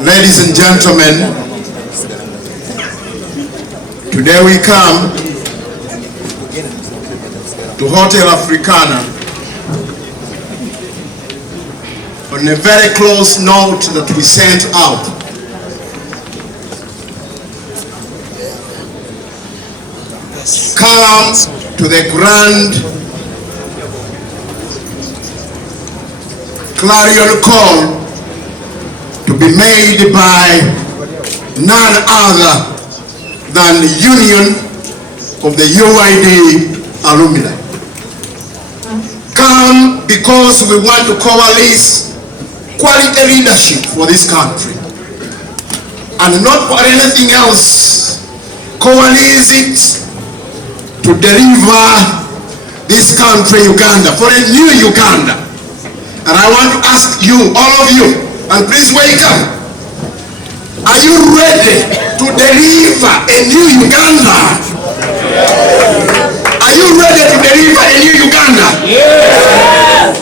Ladies and gentlemen, today we come to Hotel Africana on a very close note that we sent out. Come to the grand clarion call to be made by none other than the Union of the UID alumni. Come because we want to coalesce quality leadership for this country, and not for anything else. Coalesce it to deliver this country, Uganda, for a new Uganda. And I want to ask you, all of you, and please wake up. Are you ready to deliver a new Uganda? Are you ready to deliver a new Uganda? Yeah.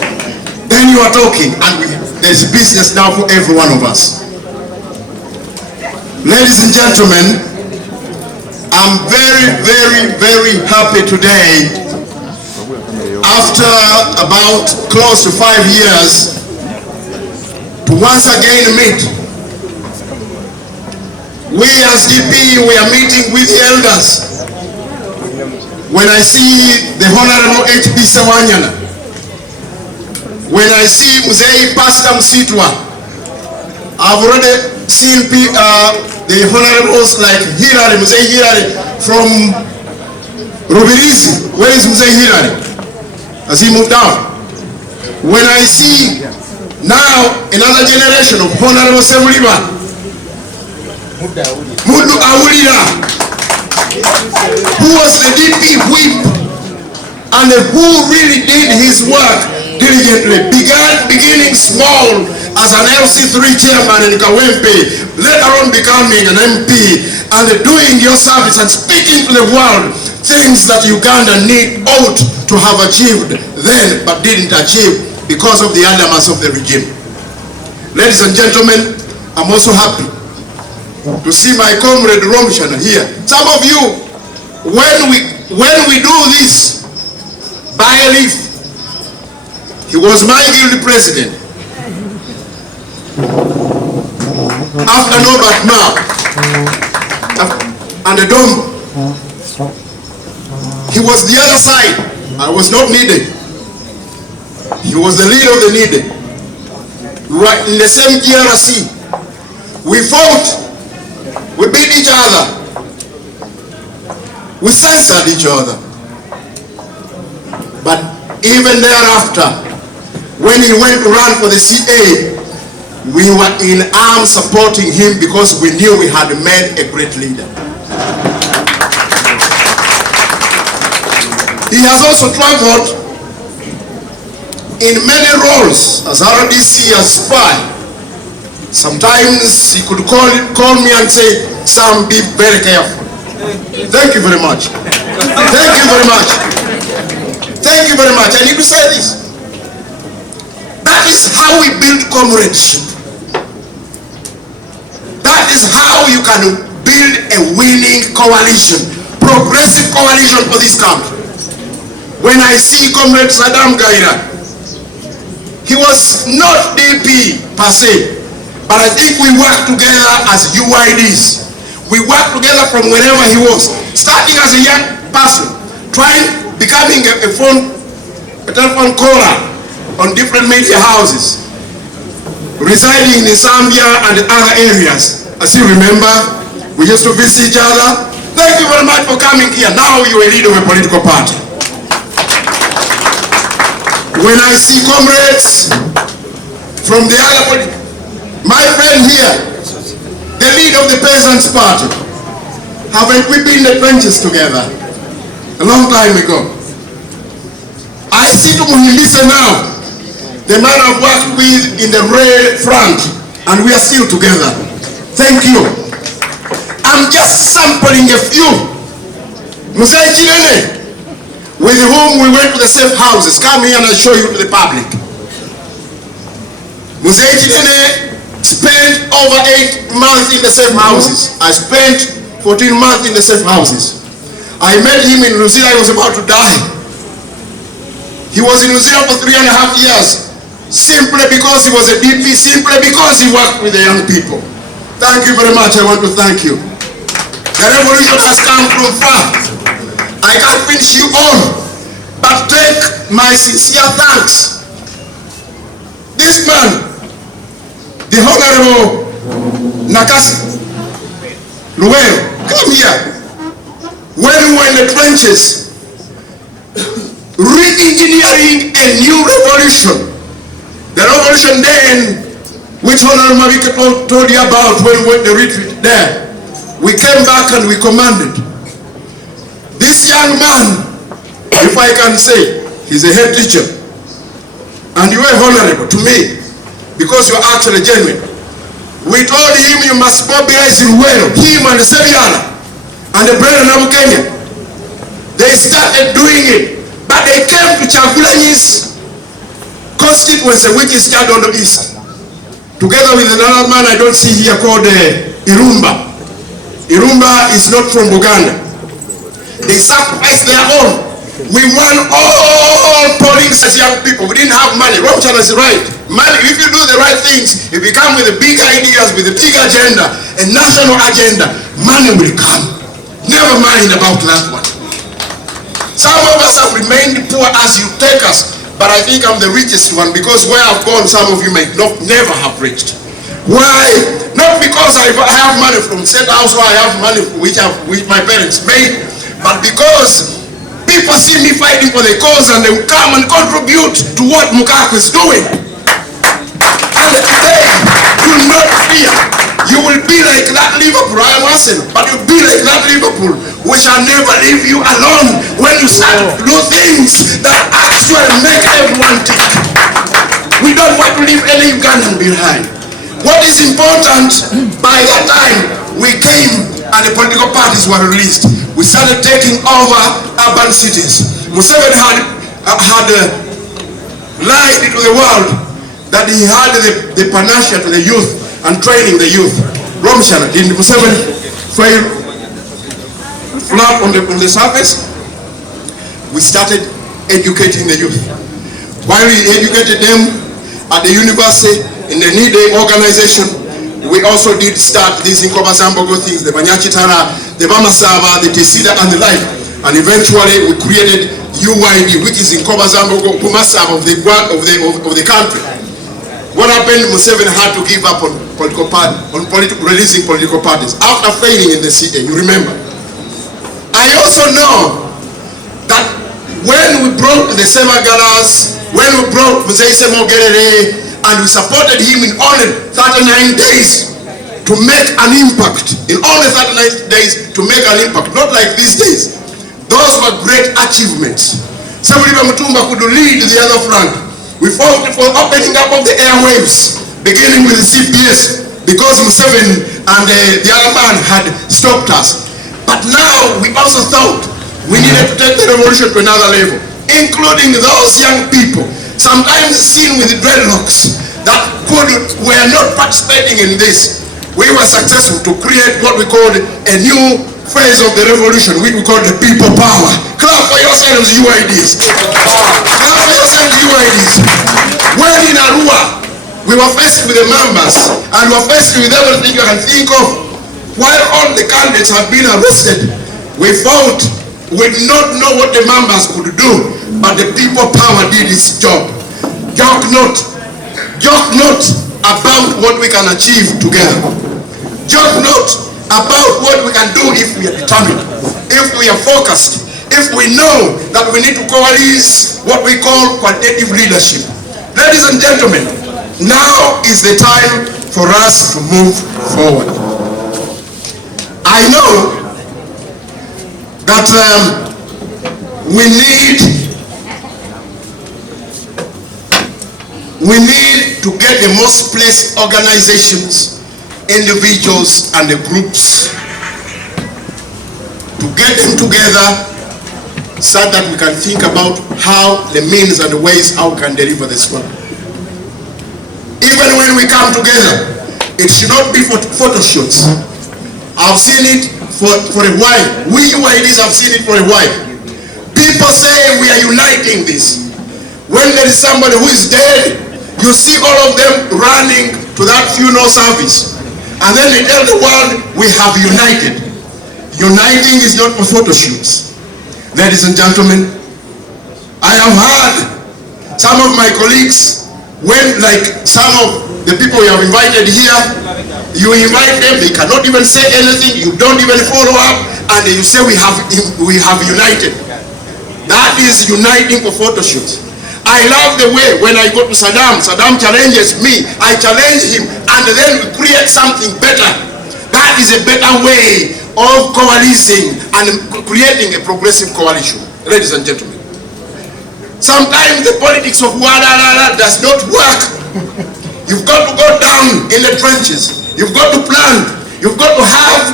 Then you are talking, and there's business now for every one of us. Ladies and gentlemen, I'm very, very, very happy today. After about close to 5 years, to once again meet. We as DP, we are meeting with the elders. When I see the Honorable H.P. Sawanyana, when I see Mzee Pastor Msitwa, I've already seen the Honorables like Hilary, Mzee Hilary from Rubirizi. Where is Mzee Hilary? Has he moved down? When I see now another generation of Honorable Semuliba, Mudu Awulira, who was the DP whip and who really did his work diligently, beginning small as an LC3 chairman in Kawempe, later on becoming an MP, and doing your service and speaking to the world things that Uganda ought to have achieved then but didn't achieve because of the undermass of the regime. Ladies and gentlemen, I'm also happy to see my comrade Romshan here. Some of you, when we do this by a leaf, he was my guild president. After Norbert now, and the Dom, he was the other side. I was not needed. He was the leader of the needed. We were in the same GRC. We fought. We beat each other. We censored each other. But even thereafter, when he went to run for the CA, we were in arms supporting him because we knew we had made a great leader. He has also traveled in many roles as RDC, as spy. Sometimes he could call me and say, "Sam, be very careful." Thank you very much. Thank you very much. Thank you very much. I need to say this. That is how we build comradeship. That is how you can build a winning coalition, progressive coalition for this country. When I see Comrade Saddam Gaira, he was not DP per se, but I think we worked together as UIDs. We worked together from wherever he was, starting as a young person, becoming a telephone caller on different media houses, residing in Zambia and other areas. As you remember, we used to visit each other. Thank you very much for coming here. Now you're a leader of a political party. When I see comrades from the other party, my friend here, the leader of the Peasants Party, haven't we been in the trenches together a long time ago? I see to Muhimbisa now, the man I've worked with in the Red Front, and we are still together. Thank you. I'm just sampling a few. Mzee Chilene, with whom we went to the safe houses. Come here and I'll show you to the public. Mzee Chilene spent over 8 months in the safe houses. I spent 14 months in the safe houses. I met him in New Zealand. He was about to die. He was in New Zealand for 3.5 years, simply because he was a DP, simply because he worked with the young people. Thank you very much. I want to thank you. The revolution has come from far. I can't finish you all, but take my sincere thanks. This man, the Honorable Nakasi Luel, come here. When we were in the trenches, re-engineering a new revolution. The revolution then, which Honorable Mavika told you about when we went the retreat there, we came back and we commanded. This young man, if I can say, he's a head teacher, and you are honorable to me, because you are actually genuine. We told him you must mobilize Ruwero, him and the Sebiana, and the brethren of Kenya. They started doing it, but they came to Kyagulanyi's constituency, which is Kyadondo East, together with another man I don't see here called Irumba. Irumba is not from Buganda. They sacrificed their own. We won all polling as young people. We didn't have money. Romchan is right. Money, if you do the right things, if you come with the big ideas, with the big agenda, a national agenda, money will come. Never mind about that one. Some of us have remained poor as you take us, but I think I'm the richest one, because where I've gone, some of you may never have reached. Why? Not because I have money from State House, or I have money which my parents made, but because people see me fighting for the cause and they will come and contribute to what Mukaku is doing. And today, do not fear. You will be like that Liverpool. I am Arsenal, but you'll be like that Liverpool. We shall never leave you alone when you start to do things that actually make everyone tick. We don't want to leave any Ugandan behind. What is important, by that time, we came and the political parties were released. We started taking over urban cities. Museveni had lied to the world that he had the panacea to the youth and training the youth. Romshana, did Museveni fail flat on the surface? We started educating the youth. While we educated them at the university, in the Need Day organization, we also did start these Nkobazambogo things, the Banyachitara, the Bamasava, the Tesida, and the like. And eventually we created UYD, which is Nkobazambogo Bumasava of the country. What happened? Museveni had to give up on releasing political parties after failing in the city. You remember. I also know that when we brought the Semagalas, when we brought Mzee Semogerere, and we supported him in only 39 days to make an impact. In only 39 days to make an impact. Not like these days. Those were great achievements. Somebody Mutumba could lead the other front. We fought for opening up of the airwaves, beginning with the CPS, because Museveni and the other man had stopped us. But now we also thought we needed to take the revolution to another level, including those young people, sometimes seen with dreadlocks, that were not participating in this. We were successful to create what we called a new phase of the revolution, which we call the people power. Clap for yourselves, UIDs. Clap for yourselves, UIDs. When in Arua, we were faced with the members, and we were faced with everything you can think of. While all the candidates have been arrested, we fought. We did not know what the members could do, but the people power did its job. Joke not about what we can achieve together. Joke not about what we can do if we are determined, if we are focused, if we know that we need to coalesce what we call qualitative leadership. Ladies and gentlemen, now is the time for us to move forward. I know that we need to get the most placed organizations, individuals, and the groups to get them together so that we can think about how the means and the ways how we can deliver this one. Even when we come together, It should not be for photo shoots. I've seen it for a while. We UIDs have seen it for a while. People say we are uniting this. When there is somebody who is dead, you see all of them running to that funeral service. And then they tell the world, we have united. Uniting is not for photo shoots. Ladies and gentlemen, I have heard some of my colleagues, when like some of the people you have invited here, you invite them, they cannot even say anything, you don't even follow up, and you say we have united. That is uniting for photo shoots. I love the way when I go to Saddam challenges me, I challenge him, and then we create something better. That is a better way of coalescing and creating a progressive coalition. Ladies and gentlemen, sometimes the politics of Wadalala does not work. You've got to go down in the trenches. You've got to plan. You've got to have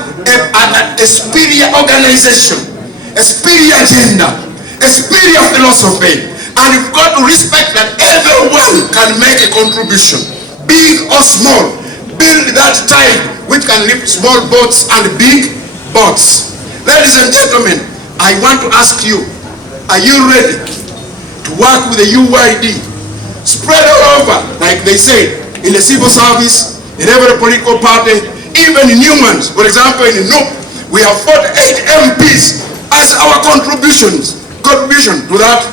a superior organization, a superior agenda, a superior philosophy. And you've got to respect that everyone can make a contribution, big or small. Build that tide which can lift small boats and big boats. Ladies and gentlemen, I want to ask you, are you ready to work with the UID? Spread all over, like they say, in the civil service, in every political party, even in humans. For example, in NUP, we have 48 MPs as our contribution to that.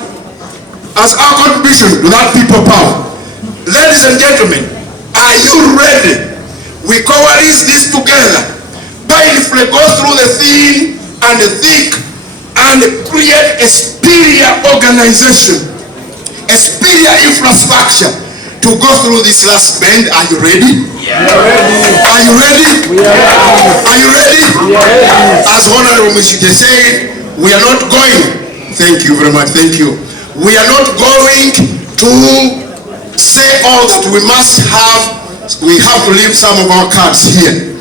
As our contribution to that people power. Ladies and gentlemen, are you ready? We coalesce this together. Painfully go through the thin and the thick and create a superior organization, a superior infrastructure to go through this last bend. Are you ready? Yeah. Are you ready? Yeah. Are you ready? Yeah. As Honorable Mishike said, we are not going. Thank you very much. Thank you. We are not going to say all that we must have. We have to leave some of our cards here.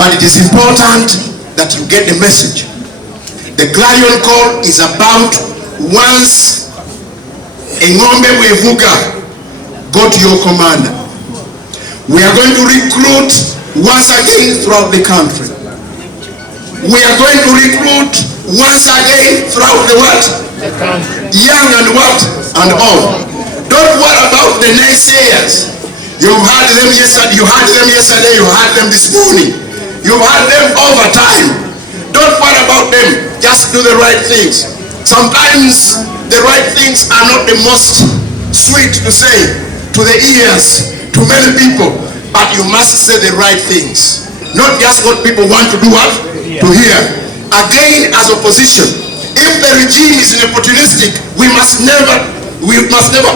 But it is important that you get the message. The clarion call is about once Engombe Wevuga got your commander. We are going to recruit once again throughout the country. We are going to recruit once again throughout the what? Young and what? And all. Don't worry about the naysayers. You've heard them yesterday, you heard them this morning. You've heard them over time. Don't worry about them. Just do the right things. Sometimes the right things are not the most sweet to say to the ears, to many people, but you must say the right things. Not just what people want to do what? To hear. Again, as opposition, if the regime is opportunistic, we must never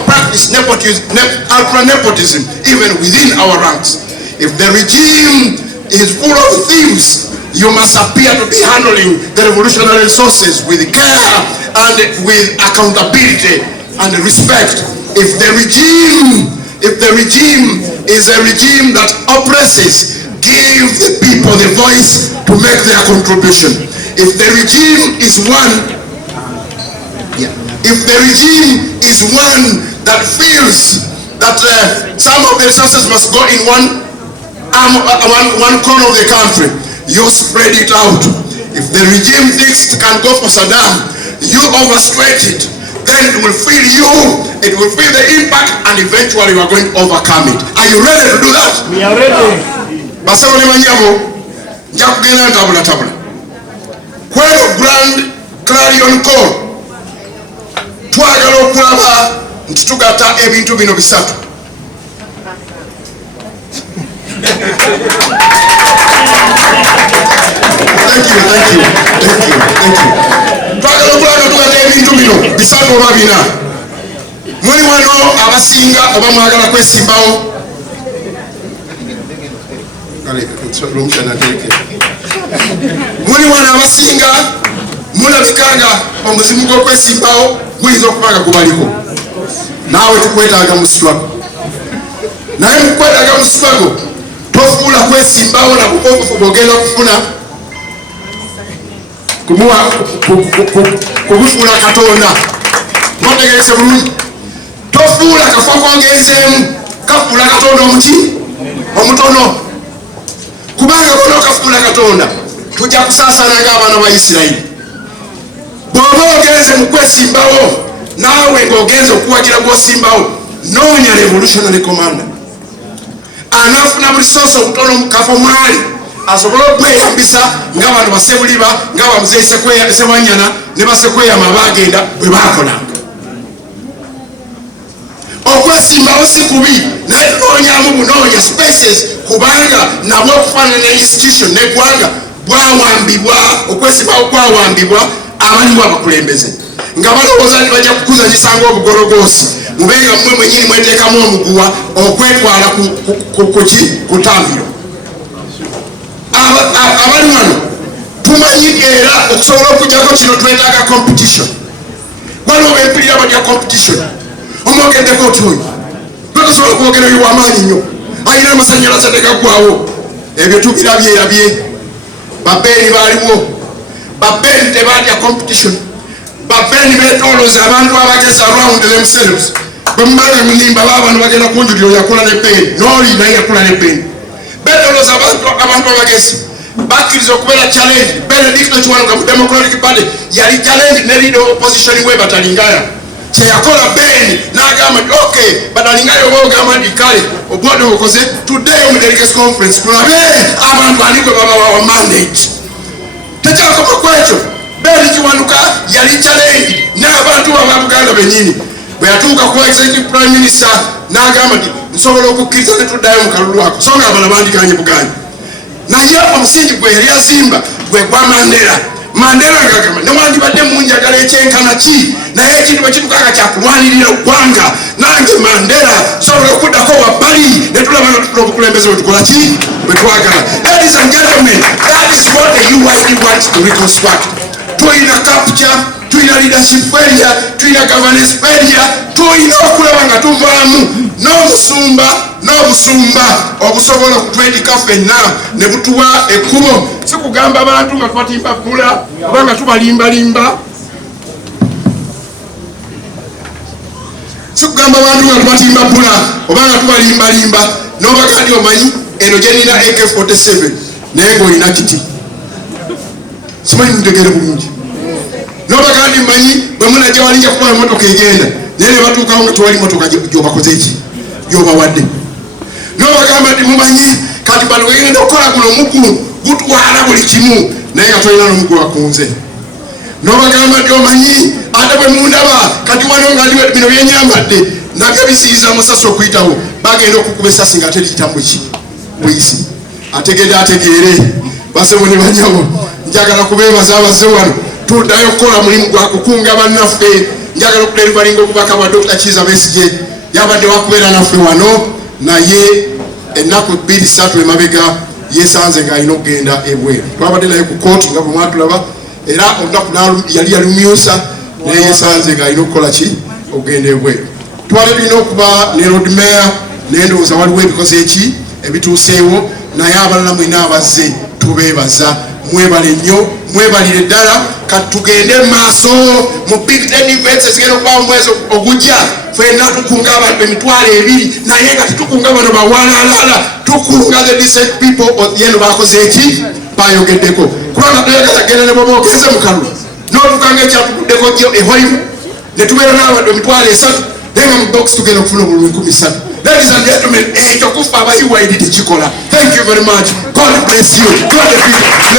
practice ultra-nepotism, even within our ranks. If the regime is full of thieves, you must appear to be handling the revolutionary resources with care and with accountability and respect. If the regime is a regime that oppresses, give the people the voice to make their contribution. If the regime is one that feels that some of the resources must go in one corner of the country, you spread it out. If the regime thinks it can go for Saddam, you overstretch it. Then it will feel you, it will feel the impact, and eventually you are going to overcome it. Are you ready to do that? We are ready. Basabone Manyabo, Jakugena tabula. When of Grand Clarion Call, twagala okulaba nti tugata ebintu bino bisatu. Thank you. Twagala okulaba tugata ebintu bino bisatu oba bina. Muli wano abasinga oba mwagala kwesimbawo. Muli wano abasinga mulabikanga omuzimu gw'okwesimbawo guyinza okubanga gubaliko. Naawe tukwetaaga mu struggle. Naye mukwetaaga mu struggle tofuula kwesimbawo na bukofufu bw'ogenda okufuna kubufuula Katonda. Mwategerese bulungi. Tofuula kafo kongezeemu kafuula Katonda omutono. Katonda tujja kusaasana ng'abaana ba Isirayiri. Bw'oba ogenze mu kwesimbawo naawe ng'ogenze okuwagira gw'osimbawo, noonya revolutionary commander anaafuna buli sooso obutono mu kafo mwali asobole okweyambisa ng'abantu basebuliba ng'abamuzeyi Sewanyana ne basekweyama bagenda bwe baakolanga. Okwesimbawo si kubi, naye tunoonyamu bunoonya spaces, kubanga nabwo okufaanana ne institution n'eggwanga bwawambibwa, okwesimbawo kwawambibwa abaliwo abakulembeze nga balowooza nti bajja kukuzanyisa ng'obugologoosi, mubenga mmwe mwenyini mweteekamu omuguwa okwetwala ku ttambiro. Abali wano tumanyi era okusobola okujjako kino twetaaga competition. Waliwo bempirira batya competition. Omwogeddeko otoyo twetosobola okwogera oyo w'amaanyi nnyo ayina amasannyalaze tegaggwawo. Ebyo tubirabye. Babeeni baaliwo, babeeni tebaatya competition. Babeeni beetoolooza abantu abagezi around themselves. Bwe mumala munimba baabano bagenda kunjulira yakula ne beeni n'oli naye yakula ne beeni. Beetoolooza abantu abagezi bakkiriza okubeera challenge. Benedict Kiwanuka mu Democratic Party yali challenge ne leader opposition we Batalingaya. Kyeyakola beeni n'agamba nti okay Batalingaya oba ogamba nti kale obwodde obukoze today mu delegates conference tulabe abantu ani gwe babawa mandate. Tekyakoma ku ekyo. Benedict Kiwanuka yali challenge n'abantu b'Abaganda bennyini. Bwe yatuuka ku executive prime minister n'agamba nti nsobola okukkiriza ne tuddayo mu kalulu ako so ng'abalala bandikanye buganya. Naye omusingi gwe yali azimba gwe gwa Mandela ng'agamba newandibadde munjagala ekyenkana ki naye ekintu bwe kitukaga kyakulwanirira eggwanga nange Mandela nsobola okuddako wabbali ne tulaba nga tutula obukulembeze bwe tukola ki bwe twagala. Ladies and gentlemen, that is what the UYD wants to reconstruct. Tulina capture, tulina leadership failure, tulina governance failure, tulina okulaba nga tuvaamu n'obusumba obusobola okutwedika ffenna ne butuwa ekkubo. Si kugamba abantu nga tubatimba bbula oba nga tubalimbalimba. N'obaga nti omanyi eno gye nina AK-47 naye ng'olina kiti. Simanyi mutegeere bulungi. N'obaga nti mmanyi bwe munajja walinja kuba emotoka egenda naye ne batuukawo nga tewali motoka gy'obakoze ki gy'obawadde. N'obagamba nti mumanyi kati bano wegenda okukola guno omugulu gutwala buli kimu naye nga tolina n'omuggu wakunze. N'obagamba nti omanyi ate bwe mundaba kati wano nga ndiwe bino byenyambadde nabyo bisiiza amasasi okuyitawo bagenda okukuba essasi nga teriyita buyisi. Ategeere basebo ne banyawo njagala kubeebaza abazze wano tuddayo okukola mulimu gwa kukunga bannaffe. Njagala okuderivalinga obubaka bwa Dr. Kiza Besigye yabadde wakubeera naffe wano naye ennaku 2-3 emabega yesanze ng'alina okugenda ebweru. Twabadde naye ku kooti nga bwe mwatulaba era olunaku yali yalumyusa naye yesanze ng'alina okukola ki okugenda ebweru. Twali tulina okuba ne road mayor naye ndowooza waliwo ebikoze eki ebituuseewo naye abalala mwina abazze tubeebaza. Mwebale nnyo, mwebalire ddala. Kati tugende maaso mu big ten events ezigenda okuba mu mwezi ogujja. Ffenna tukunga abantu 2,000 naye nga tetukunga bano bawalaalala, tukunga the decent people yeno bakoze eki bayogeddeko. Kubanga toyagala genda ne bwoba ogenze mu kalulu n'otukanga ekyatuguddeko gyo eholimu ne tubeera n'abantu 3,000 naye nga mu box tugenda okufuna obululu 13. Ladies and gentlemen, ekyo kufa aba UYD tekikola. Thank you very much. God bless you. God bless the people.